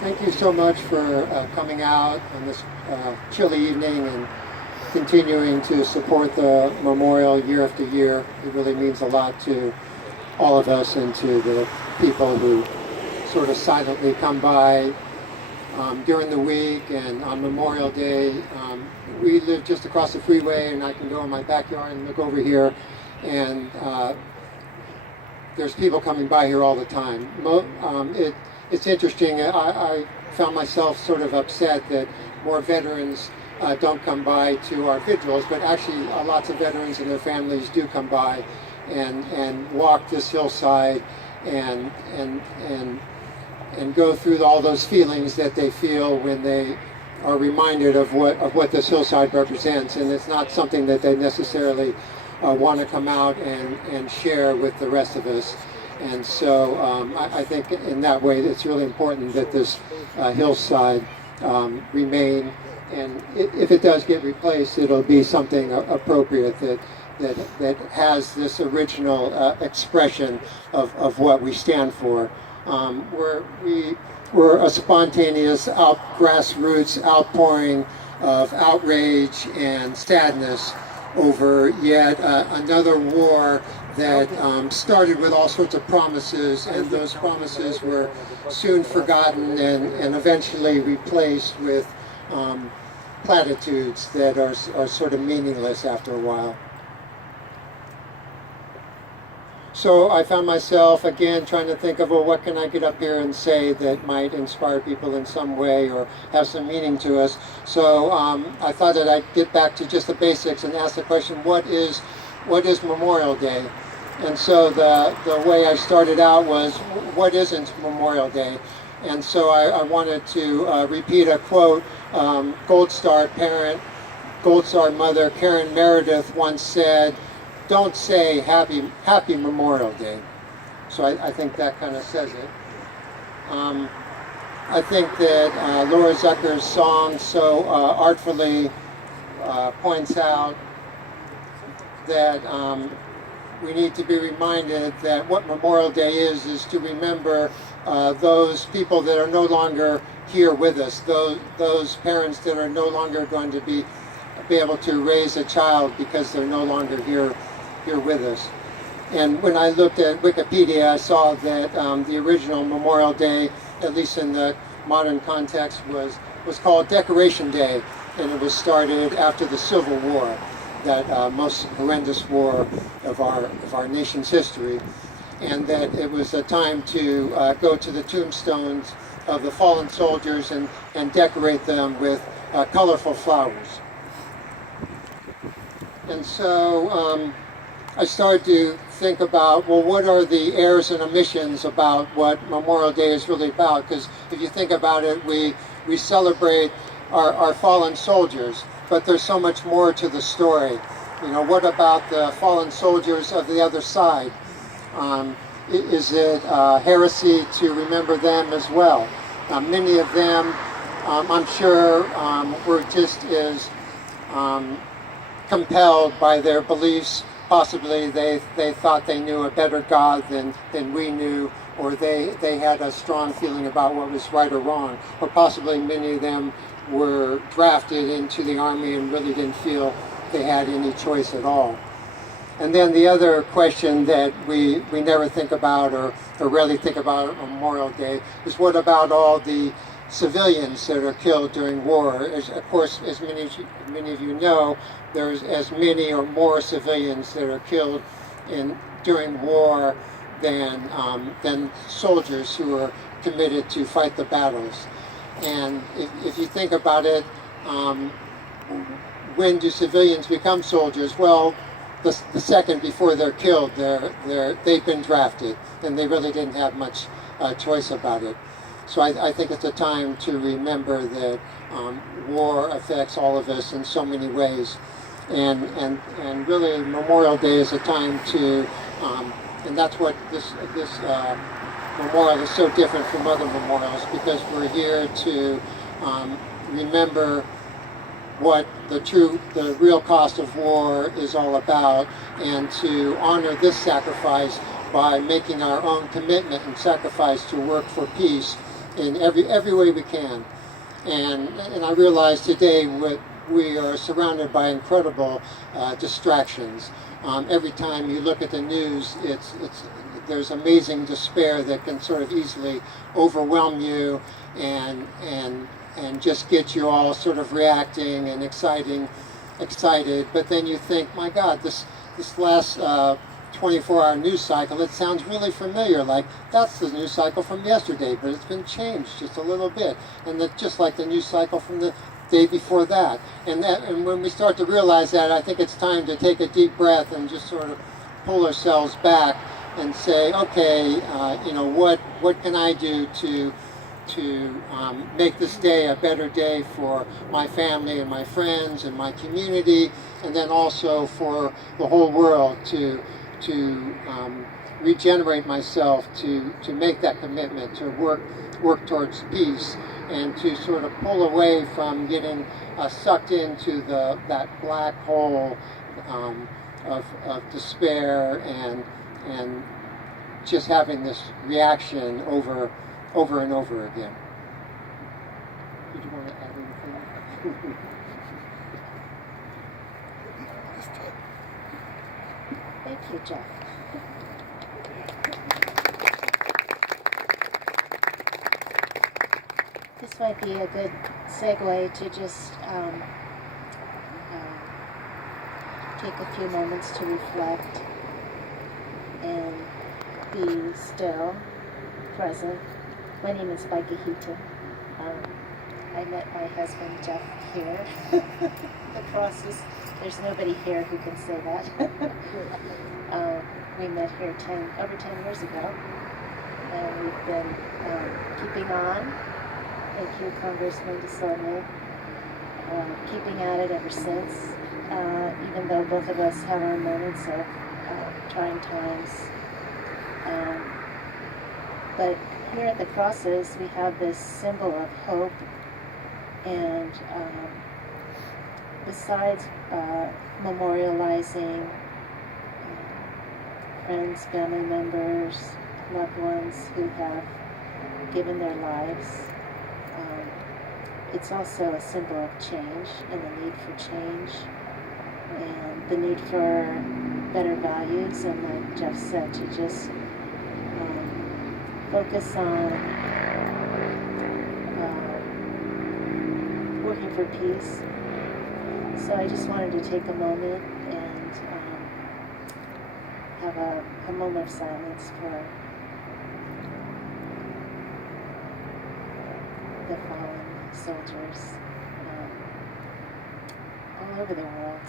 Thank you so much for coming out on this chilly evening and continuing to support the memorial year after year. It really means a lot to all of us and to the people who sort of silently come by during the week and on Memorial Day. We live just across the freeway, and I can go in my backyard and look over here, and there's people coming by here all the time. It's interesting. I found myself sort of upset that more veterans don't come by to our vigils, but actually lots of veterans and their families do come by and walk this hillside and go through all those feelings that they feel when they are reminded of what this hillside represents. And it's not something that they necessarily want to come out and share with the rest of us. And so I think in that way it's really important that this hillside remain, and if it does get replaced, it'll be something appropriate that has this original expression of what we stand for. We're a spontaneous grassroots outpouring of outrage and sadness over yet another war that started with all sorts of promises, and those promises were soon forgotten and eventually replaced with platitudes that are sort of meaningless after a while. So I found myself again trying to think of, well, what can I get up here and say that might inspire people in some way or have some meaning to us. So I thought that I'd get back to just the basics and ask the question, what is Memorial Day? And so the way I started out was, what isn't Memorial Day? And so I wanted to repeat a quote. Gold Star mother Karen Meredith once said, "Don't say happy Memorial Day." So I think that kind of says it. I think that Laura Zucker's song so artfully points out that we need to be reminded that what Memorial Day is to remember those people that are no longer here with us, those parents that are no longer going to be able to raise a child because they're no longer here with us. And when I looked at Wikipedia, I saw that the original Memorial Day, at least in the modern context, was called Decoration Day, and it was started after the Civil War, that most horrendous war of our nation's history, and that it was a time to go to the tombstones of the fallen soldiers and decorate them with colorful flowers. And so I started to think about, well, what are the errors and omissions about what Memorial Day is really about? Because if you think about it, we celebrate our fallen soldiers, but there's so much more to the story. You know, what about the fallen soldiers of the other side? Is it heresy to remember them as well? Many of them, I'm sure, were just as compelled by their beliefs. Possibly they thought they knew a better God than we knew, or they had a strong feeling about what was right or wrong. Or possibly many of them were drafted into the army and really didn't feel they had any choice at all. And then the other question that we never think about or rarely think about on Memorial Day is, what about all the civilians that are killed during war? Of course, as many of you know, there's as many or more civilians that are killed during war than soldiers who are committed to fight the battles. And if you think about it, when do civilians become soldiers? Well, the second before they're killed, they've been drafted, and they really didn't have much choice about it. So I think it's a time to remember that war affects all of us in so many ways, and really Memorial Day is a time to, and that's what this memorial is so different from other memorials, because we're here to remember what the real cost of war is all about, and to honor this sacrifice by making our own commitment and sacrifice to work for peace in every way we can. And I realize today we are surrounded by incredible distractions. Every time you look at the news, there's amazing despair that can sort of easily overwhelm you and just get you all sort of reacting and excited. But then you think, my God, this last 24-hour news cycle, it sounds really familiar, like that's the news cycle from yesterday, but it's been changed just a little bit, and just like the news cycle from the day before that. And when we start to realize that, I think it's time to take a deep breath and just sort of pull ourselves back and say, okay, what can I do to make this day a better day for my family and my friends and my community, and then also for the whole world, to regenerate myself, to make that commitment, to work towards peace, and to sort of pull away from getting sucked into that black hole of despair and just having this reaction over and over again. Did you want to add anything? Thank you, Jeff. This might be a good segue to just take a few moments to reflect and be still, present. My name is Baika Heaton. I met my husband Jeff here. The process. There's nobody here who can say that. We met here over 10 years ago, and we've been keeping on. Thank you, Congressman DeSaulnier. Keeping at it ever since, even though both of us have our moments of trying times. But here at the crosses, we have this symbol of hope, and besides memorializing friends, family members, loved ones who have given their lives, it's also a symbol of change and the need for change and the need for better values, and like Jeff said, to just focus on working for peace. So I just wanted to take a moment and have a moment of silence for the fallen soldiers all over the world.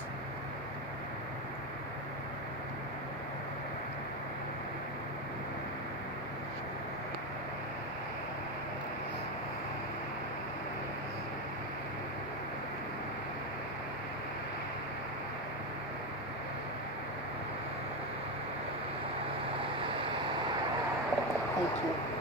Thank you.